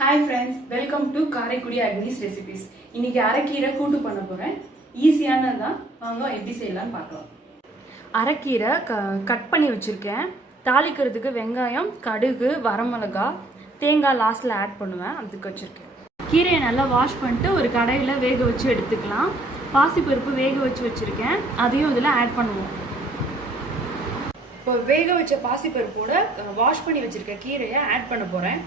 Hi friends, welcome to Keerai recipes. இன்னைக்கு அரைக்கீரை கூட்டு பண்ண போறேன். ஈஸியானதா வாங்க எப்படி செய்யலாம்னு பார்க்கலாம். அரைக்கீரை கட் பண்ணி வச்சிருக்கேன். தாளிக்கிறதுக்கு வெங்காயம், கடுகு, வரமிளகாய், தேங்காய் லாஸ்ட்ல ஆட் பண்ணுவேன். அதுக்கு வச்சிருக்கேன். கீரையை நல்லா வாஷ் பண்ணிட்டு ஒரு கடாயில வேக வச்சு எடுத்துக்கலாம். பாசிப்பருப்பு வேக வச்சு வச்சிருக்கேன். அதையும் இதுல ஆட் பண்ணுவோம். இப்போ வேக வச்ச பாசிப்பருப்போட வாஷ் பண்ணி வச்சிருக்க கீரையை ஆட் பண்ண போறேன்.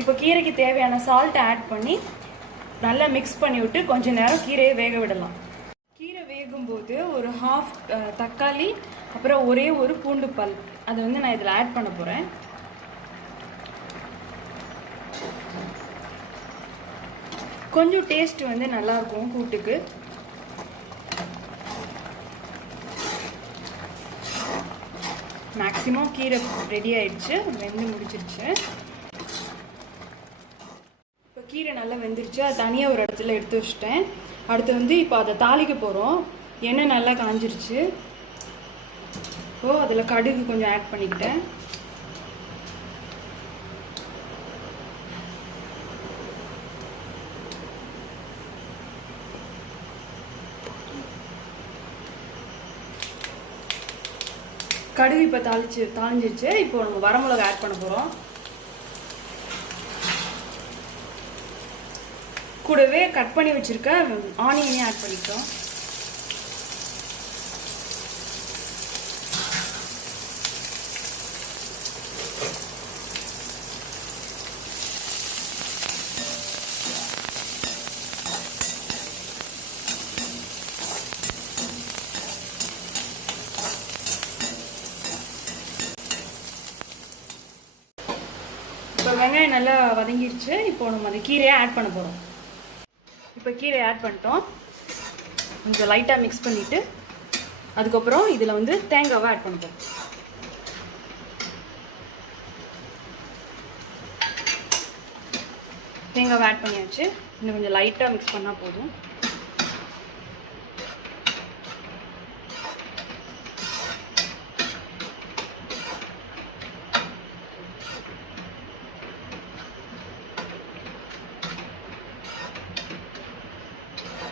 இப்போ கீரைக்கு தேவையான சால்ட் ஆட் பண்ணி நல்லா மிக்ஸ் பண்ணி விட்டு கொஞ்ச நேரம் கீரையை வேக விடலாம். கீரை வேகும்போது ஒரு ஹாஃப் தக்காளி அப்புறம் ஒரே ஒரு பூண்டு பல் அதை நான் இதில் ஆட் பண்ண போகிறேன். கொஞ்சம் டேஸ்ட் நல்லாயிருக்கும் கூட்டுக்கு. மேக்ஸிமம் கீரை ரெடி ஆயிடுச்சு, வெந்து முடிச்சிருச்சு. கீரை நல்லா வெந்துருச்சு, அது தனியாக ஒரு இடத்துல எடுத்து வச்சுட்டேன். அடுத்து இப்போ அதை தாளிக்க போகிறோம். எண்ணெய் நல்லா காஞ்சிருச்சு. இப்போது அதில் கடுகு கொஞ்சம் ஆட் பண்ணிக்கிட்டேன். கடுகு இப்போ தாளிஞ்சிருச்சு. இப்போ நம்ம வரமிளகா ஆட் பண்ண போகிறோம். கூடவே கட் பண்ணி வச்சிருக்க ஆனியனையும் ஆட் பண்ணிட்டோம். இப்போ வெங்காயம் நல்லா வதங்கிருச்சு. இப்போ நம்ம அந்த கீரையை ஆட் பண்ண போகிறோம். இப்போ கீரை ஆட் பண்ணிட்டோம். கொஞ்சம் லைட்டாக மிக்ஸ் பண்ணிவிட்டு அதுக்கப்புறம் இதில் தேங்காவை ஆட் பண்ணிட்டோம். தேங்காவை ஆட் பண்ணியாச்சு. இன்னும் கொஞ்சம் லைட்டாக மிக்ஸ் பண்ணால் போதும்.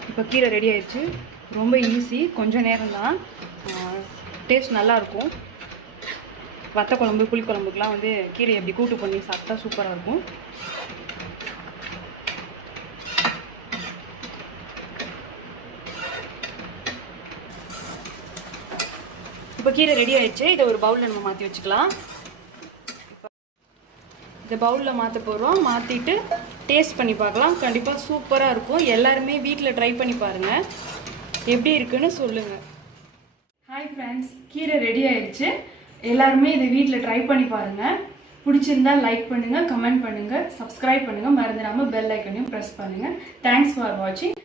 இப்போ கீரை ரெடி ஆயிடுச்சு. ரொம்ப ஈஸி, கொஞ்சம் நேரம் தான். டேஸ்ட் நல்லாயிருக்கும். வத்த குழம்பு, புளிக்குழம்புக்கெலாம் கீரை எப்படி கூட்டு பண்ணி சாப்பிட்டா சூப்பராக இருக்கும். இப்போ கீரை ரெடி ஆயிடுச்சு. இதை ஒரு பவுலில் நம்ம மாற்றி வச்சுக்கலாம். இந்த பவுலில் மாற்ற போகிறோம். மாற்றிட்டு டேஸ்ட் பண்ணி பார்க்கலாம். கண்டிப்பாக சூப்பராக இருக்கும். எல்லாருமே வீட்டில் ட்ரை பண்ணி பாருங்கள், எப்படி இருக்குன்னு சொல்லுங்கள். ஹாய் ஃப்ரெண்ட்ஸ், கீரை ரெடி ஆயிடுச்சு. எல்லாருமே இதை வீட்டில் ட்ரை பண்ணி பாருங்கள். பிடிச்சிருந்தா லைக் பண்ணுங்கள், கமெண்ட் பண்ணுங்கள், சப்ஸ்கிரைப் பண்ணுங்கள். மறந்துடாமல் பெல் ஐக்கனையும் ப்ரெஸ் பண்ணுங்கள். தேங்க்ஸ் ஃபார் வாட்சிங்.